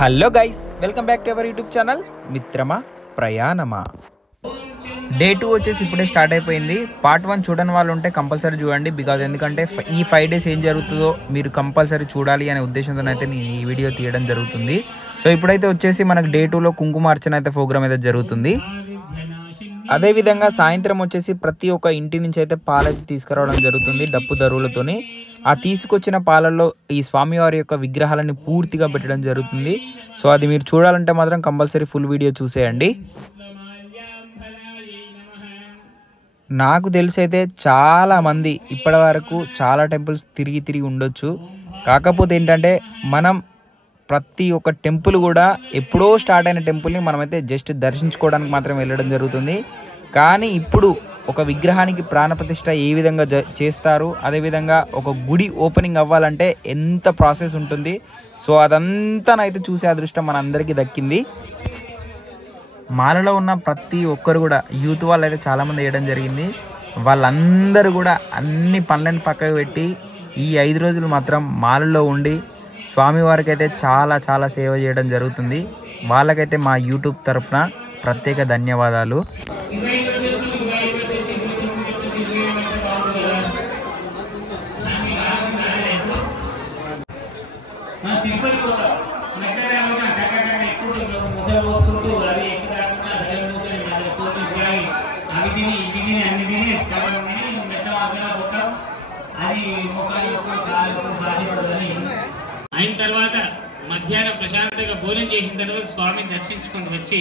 Hello guys, welcome back to our YouTube channel మిత్రమా ప్రయాణమా. Day 2 వచ్చేసి ఇప్పుడే స్టార్ట్ అయిపోయింది. పార్ట్ 1 చూడని వాళ్ళు ఉంటే కంపల్సరీ చూడండి. బికాజ్ ఎందుకంటే ఈ 5 డేస్ ఏం జరుగుతుందో మీరు కంపల్సరీ చూడాలి అనే ఉద్దేశంతో అయితే నేను ఈ వీడియో తీయడం జరుగుతుంది. సో ఇప్పుడైతే వచ్చేసి మనకు డే 2లో కుంకుమార్చన అయితే ప్రోగ్రామ్ అయితే జరుగుతుంది. అదేవిధంగా సాయంత్రం వచ్చేసి ప్రతి ఒక్క ఇంటి నుంచి అయితే పాలైతే తీసుకురావడం జరుగుతుంది డప్పు దరువులతోని. ఆ తీసుకొచ్చిన పాలల్లో ఈ స్వామివారి యొక్క విగ్రహాలని పూర్తిగా పెట్టడం జరుగుతుంది. సో అది మీరు చూడాలంటే మాత్రం కంపల్సరీ ఫుల్ వీడియో చూసేయండి. నాకు తెలిసి అయితే చాలామంది ఇప్పటి వరకు చాలా టెంపుల్స్ తిరిగి ఉండొచ్చు. కాకపోతే ఏంటంటే మనం ప్రతి ఒక్క టెంపుల్ కూడా ఎప్పుడో స్టార్ట్ అయిన టెంపుల్ని మనమైతే జస్ట్ దర్శించుకోవడానికి మాత్రం వెళ్ళడం జరుగుతుంది. కానీ ఇప్పుడు ఒక విగ్రహానికి ప్రాణప్రతిష్ఠ ఏ విధంగా చేస్తారు, అదేవిధంగా ఒక గుడి ఓపెనింగ్ అవ్వాలంటే ఎంత ప్రాసెస్ ఉంటుంది. సో అదంతానైతే చూసే అదృష్టం మనందరికీ దక్కింది. మాలలో ఉన్న ప్రతి ఒక్కరు కూడా యూత్ వాళ్ళు అయితే చాలామంది వేయడం జరిగింది. వాళ్ళందరూ కూడా అన్ని పనులను పక్కకు పెట్టి ఈ 5 రోజులు మాత్రం మాలలో ఉండి స్వామివారికి అయితే చాలా సేవ చేయడం జరుగుతుంది. వాళ్ళకైతే మా యూట్యూబ్ తరపున ప్రత్యేక ధన్యవాదాలు. అయిన తర్వాత మధ్యాహ్నం ప్రశాంతంగా భోజనం చేసిన తర్వాత స్వామిని దర్శించుకొని వచ్చి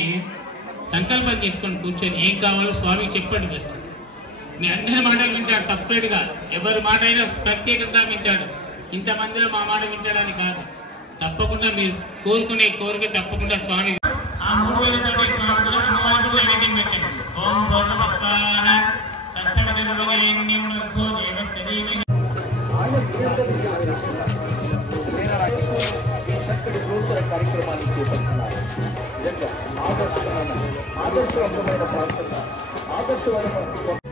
సంకల్పం చేసుకొని కూర్చొని ఏం కావాలో స్వామికి చెప్పండి. ఫస్ట్ మీ అందరి మాటలు వింటాడు సపరేట్గా. ఎవరి మాట అయినా ప్రత్యేకంగా వింటాడు. ఇంతమందిలో మా మాట వింటాడని కాదు. తప్పకుండా మీరు కోరుకునే కోరిక తప్పకుండా స్వామి ఆ 3 వేలతో కార్యక్రమాన్ని చేపడుతున్నారు. ఆదర్శవంతమైన ప్రార్థన, ఆదర్శవంతమైన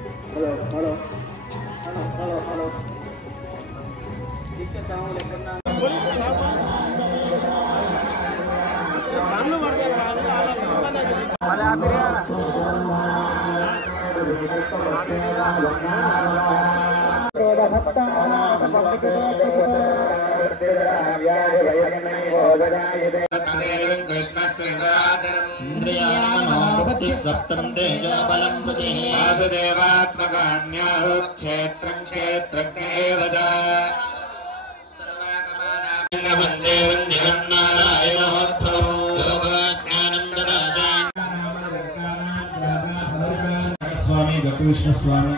స్వామి గట్టు స్వామి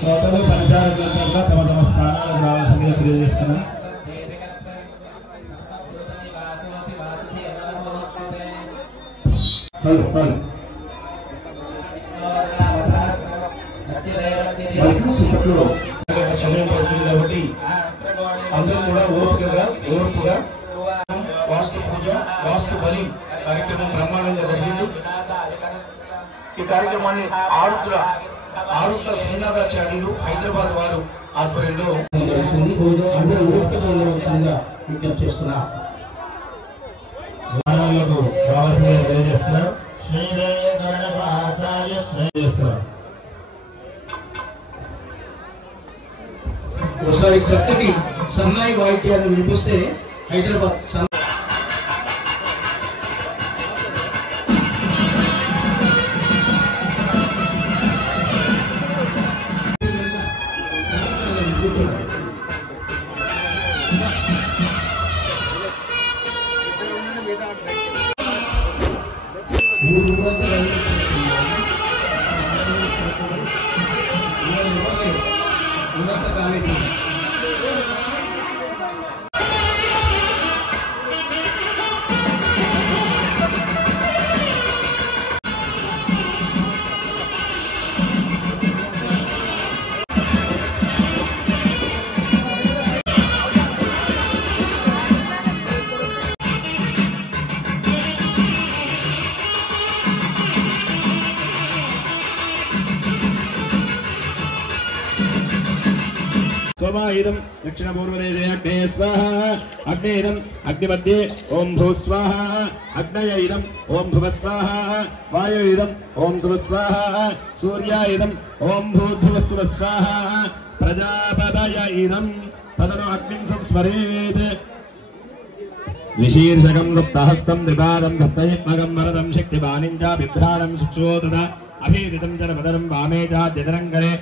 కోటలు పంచాయతీగా తమ స్థానాలకు రావాల్సిందిగా తెలియజేస్తున్నాం. సమయం పడుతుంది కాబట్టి అందరూ కూడా ఓర్పుగా వాస్తు పూజ, వాస్తు బలి కార్యక్రమం బ్రహ్మాండంగా జరిగింది. ఈ కార్యక్రమాన్ని ఆరుట్ల శ్రీనాథాచార్యులు హైదరాబాద్ వారు ఆధ్వర్యంలో జరుగుతుంది. అందరూ ఓపికతో ఉండవలసిందిగా విజ్ఞప్తి చేస్తున్నారు. రావాల్సిందిగా తెలియజేస్తున్నారు. ఒకసారి చక్కటి సన్నాయి వాయిద్యాన్ని వినిపిస్తే హైదరాబాద్ ఉన్నత కాలేజీ सोमाहिदं दक्षिणपूर्वदेशे अग्ने स्वाहा अग्नेदं अग्निमध्ये ओम भू स्वाहा अग्नयैदं ओम भुव स्वाहा वायुइदं ओम सुव स्वाहा सूर्यायदं ओम भूर्भुव सुव स्वाहा प्रजापतयैदं तदनु अग्निं संस्मरेत् विशीर्षकं सप्तहस्तं त्रिपादं सप्तयुग्मकं वरदं शक्तिपाणिं च बिभ्राणं शुचोदता अभीदितं जनमदनं वामे च जतरङ्गरे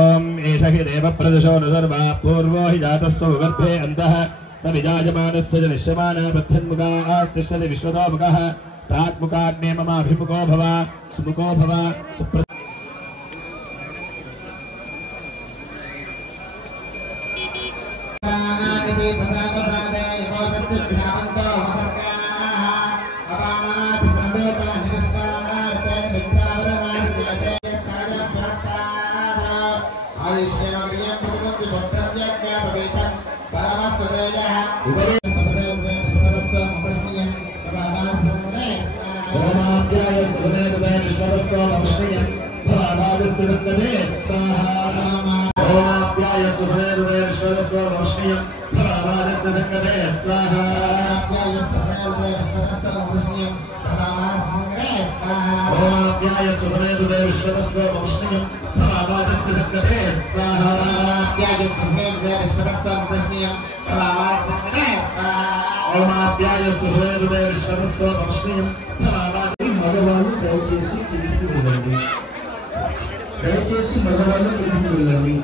ओम एष हि देवप्रदशो न सर्वा पूर्वो हि जातस्व गर्भे अन्तः स विजायमानस्य च निश्यमानः प्रत्यन्मुखास्तिष्ठति विश्वतोमुखः प्राक्मुखाग्ने ममाभिमुखो भव सुमुखो भव सुप्र మగవాళ్ళు దయచేసి తిరిగి వెళ్ళండి. దయచేసి మగవాళ్ళు తిరిగి వెళ్ళండి.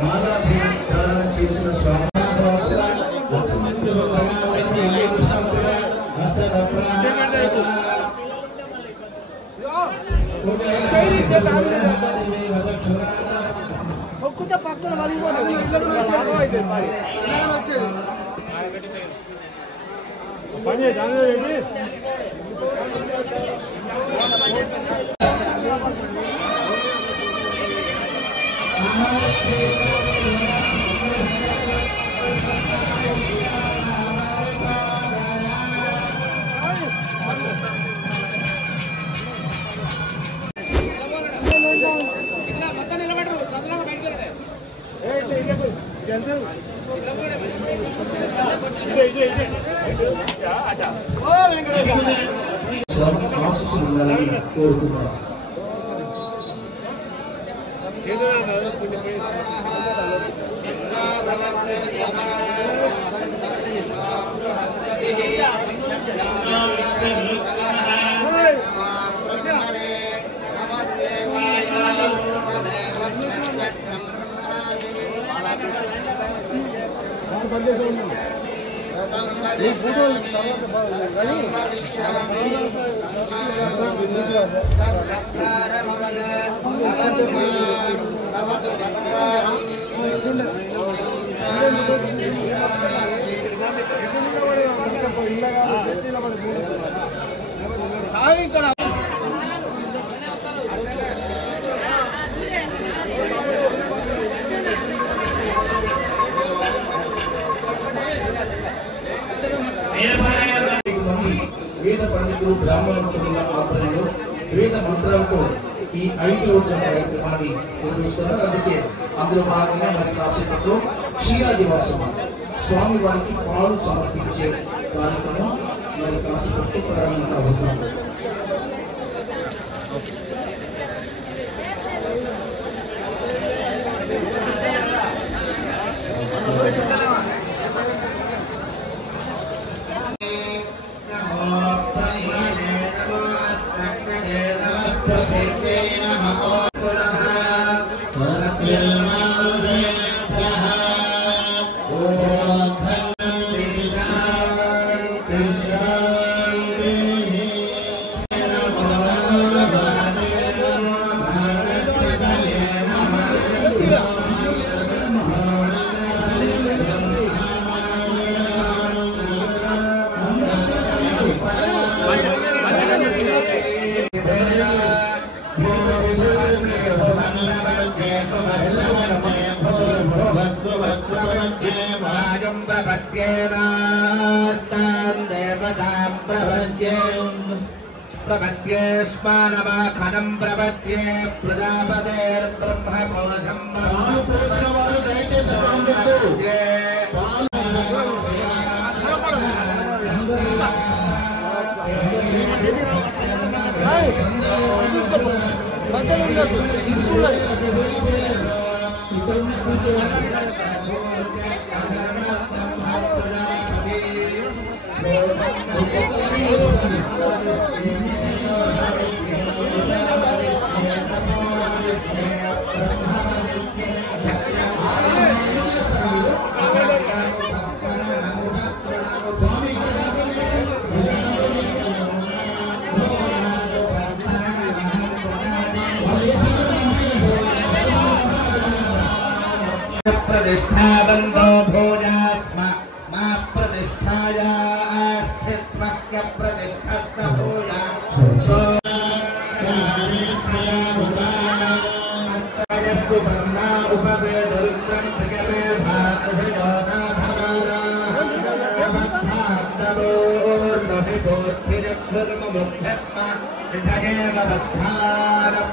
మాలాభిని ధారణ చేసిన స్వామి ఒక్కటే పక్కన వలిపోతుంది ఆశీస్సులు ఉండాలని కోరుకుంటున్నాను. వేద పండితులు బ్రాహ్మణ ఆధ్వర్యంలో వేద మంత్రాలతో ఈ 5 రోజుల కార్యక్రమాన్ని నిర్వహిస్తున్నారు. అందుకే అందులో భాగంగా మరి కాసేపట్లో క్షీరాదివాసం స్వామి వారికి పాలు సమర్పించే కార్యక్రమం మరి కాసేపట్లో ప్రారంభం అవుతుంది. प्रपद्ये स्मानवाखनं प्रपद्ये प्रजापतेर्ब्रह्मकोशं पोषणवारु दयచేసి प्रतिष्ठाबन्धो भोजास्म मा प्रतिष्ठाया स्थित्वक्य प्रतिष्ठस्त भोजा सुवर्णा उपवेदरुद्रं त्रिगमे भातजोना भवाना अभक्ताब्दोर्नभिभूर्भिजभुर्मुमुद्धत्मा विषयेव बद्धारम्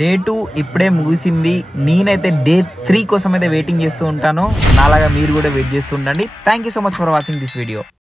డే 2 ఇప్పుడే ముగిసింది. నేనైతే డే 3 కోసం అయితే వెయిటింగ్ చేస్తూ ఉంటాను. నాలాగా మీరు కూడా వెయిట్ చేస్తూ ఉండండి. Thank you so much for watching this video.